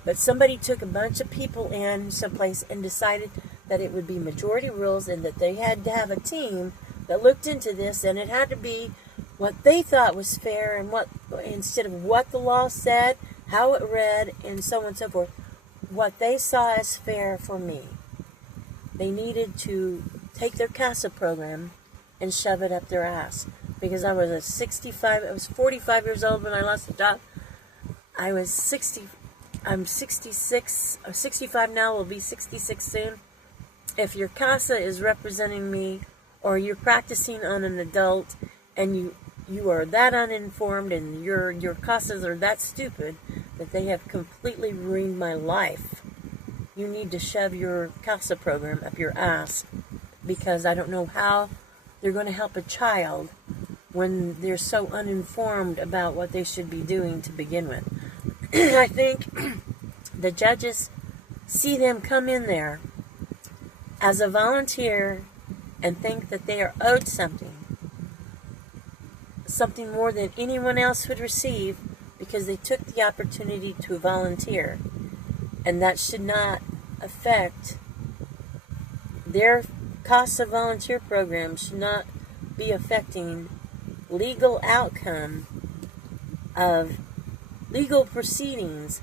but somebody took a bunch of people in someplace and decided that it would be majority rules and that they had to have a team that looked into this, and it had to be what they thought was fair, and what, instead of what the law said, how it read, and so on and so forth, what they saw as fair for me. They needed to take their CASA program and shove it up their ass. Because I was 45 years old when I lost the job. I'm 66, 65 now, will be 66 soon. if your CASA is representing me, or you're practicing on an adult, and you are that uninformed, and your CASAs are that stupid that they have completely ruined my life, you need to shove your CASA program up your ass, because I don't know how they're going to help a child when they're so uninformed about what they should be doing to begin with. I think the judges see them come in there as a volunteer and think that they are owed something more than anyone else would receive, because they took the opportunity to volunteer. And that should not affect their CASA volunteer program, should not be affecting legal outcome of legal proceedings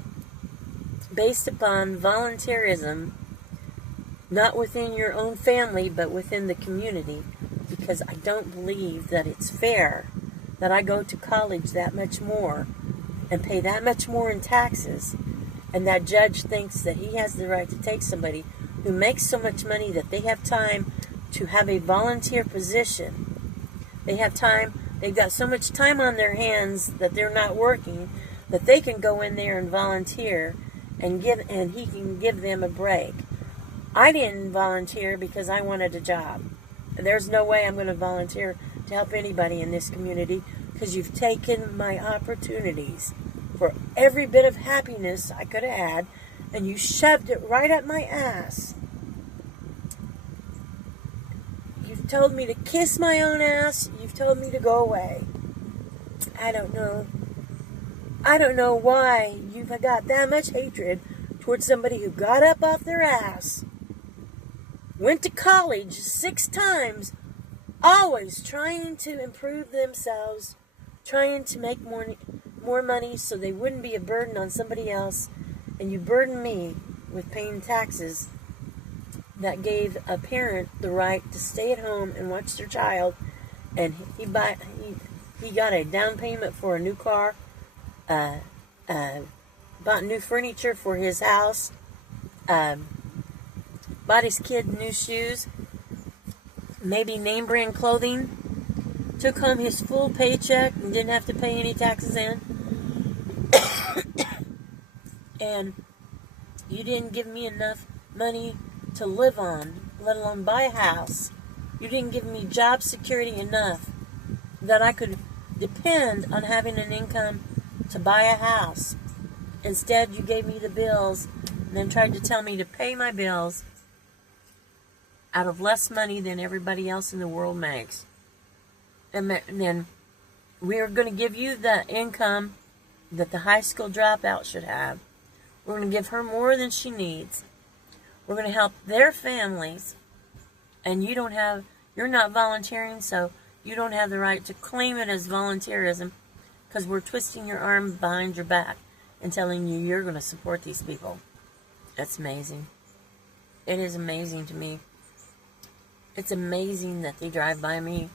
based upon volunteerism, not within your own family, but within the community, because I don't believe that it's fair that I go to college that much more and pay that much more in taxes, and that judge thinks that he has the right to take somebody who makes so much money that they have time to have a volunteer position. They have time, they've got so much time on their hands that they're not working, that they can go in there and volunteer and he can give them a break. I didn't volunteer because I wanted a job. There's no way I'm going to volunteer to help anybody in this community, because you've taken my opportunities for every bit of happiness I could have had, and you shoved it right up my ass. You've told me to kiss my own ass. You've told me to go away. I don't know why you've got that much hatred towards somebody who got up off their ass, went to college 6 times, always trying to improve themselves, trying to make more money so they wouldn't be a burden on somebody else, and you burden me with paying taxes that gave a parent the right to stay at home and watch their child, and he got a down payment for a new car, bought new furniture for his house, bought his kid new shoes, maybe name brand clothing, took home his full paycheck and didn't have to pay any taxes in. And you didn't give me enough money to live on, let alone buy a house. You didn't give me job security enough that I could depend on having an income to buy a house. Instead, you gave me the bills and then tried to tell me to pay my bills out of less money than everybody else in the world makes. And then we are going to give you the income that the high school dropout should have. We're going to give her more than she needs. We're going to help their families. And you're not volunteering, so you don't have the right to claim it as volunteerism, because we're twisting your arm behind your back and telling you you're going to support these people. That's amazing. It is amazing to me. It's amazing that they drive by me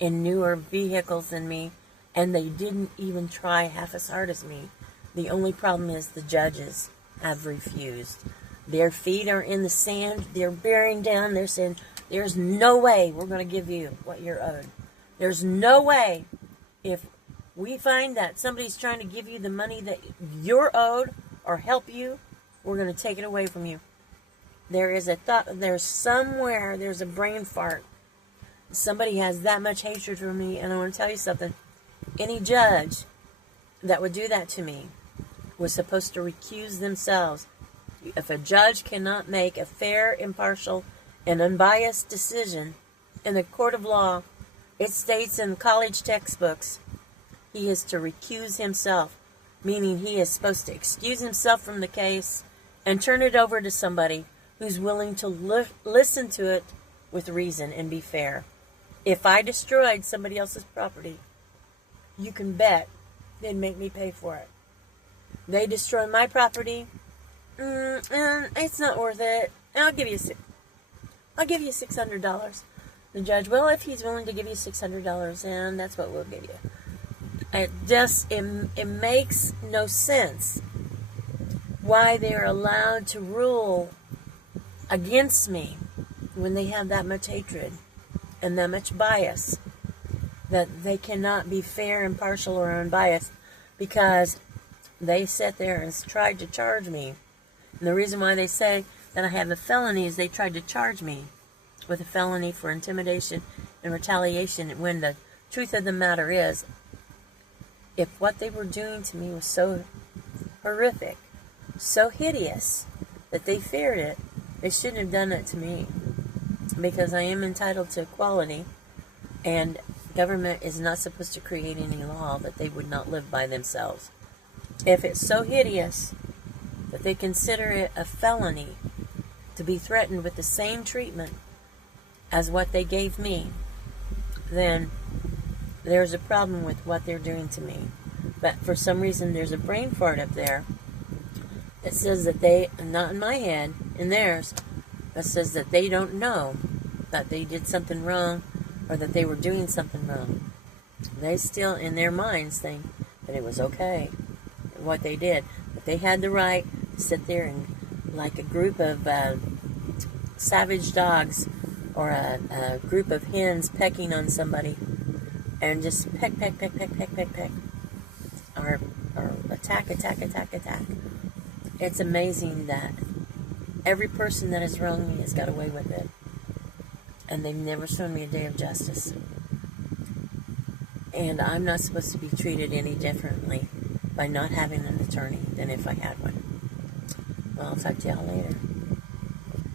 in newer vehicles than me, and they didn't even try half as hard as me. The only problem is the judges have refused. Their feet are in the sand. They're bearing down. They're saying, there's no way we're going to give you what you're owed. There's no way. If we find that somebody's trying to give you the money that you're owed or help you, we're going to take it away from you. There's a brain fart. Somebody has that much hatred for me, and I want to tell you something. Any judge that would do that to me was supposed to recuse themselves. If a judge cannot make a fair, impartial, and unbiased decision in a court of law, it states in college textbooks, he is to recuse himself, meaning he is supposed to excuse himself from the case and turn it over to somebody who's willing to listen to it with reason and be fair. If I destroyed somebody else's property, you can bet they'd make me pay for it. They destroy my property, it's not worth it. I'll give you $600. The judge, well, if he's willing to give you $600, then that's what we'll give you. It makes no sense why they're allowed to rule against me when they have that much hatred and that much bias, that they cannot be fair, impartial, or unbiased, because they sit there and tried to charge me. And the reason why they say that I have a felony is they tried to charge me with a felony for intimidation and retaliation, when the truth of the matter is, if what they were doing to me was so horrific, so hideous, that they feared it, they shouldn't have done it to me, because I am entitled to equality, and government is not supposed to create any law that they would not live by themselves. If it's so hideous that they consider it a felony to be threatened with the same treatment as what they gave me, then there's a problem with what they're doing to me. But for some reason, there's a brain fart up there that says that they, not in my head, in theirs, that says that they don't know that they did something wrong, or that they were doing something wrong. They still, in their minds, think that it was okay, what they did. That they had the right to sit there and, like a group of savage dogs, or a group of hens pecking on somebody, and just peck, peck, peck, peck, peck, peck, peck, or attack, attack, attack, attack. It's amazing that every person that has wronged me has got away with it, and they've never shown me a day of justice. And I'm not supposed to be treated any differently by not having an attorney than if I had one. Well, I'll talk to y'all later.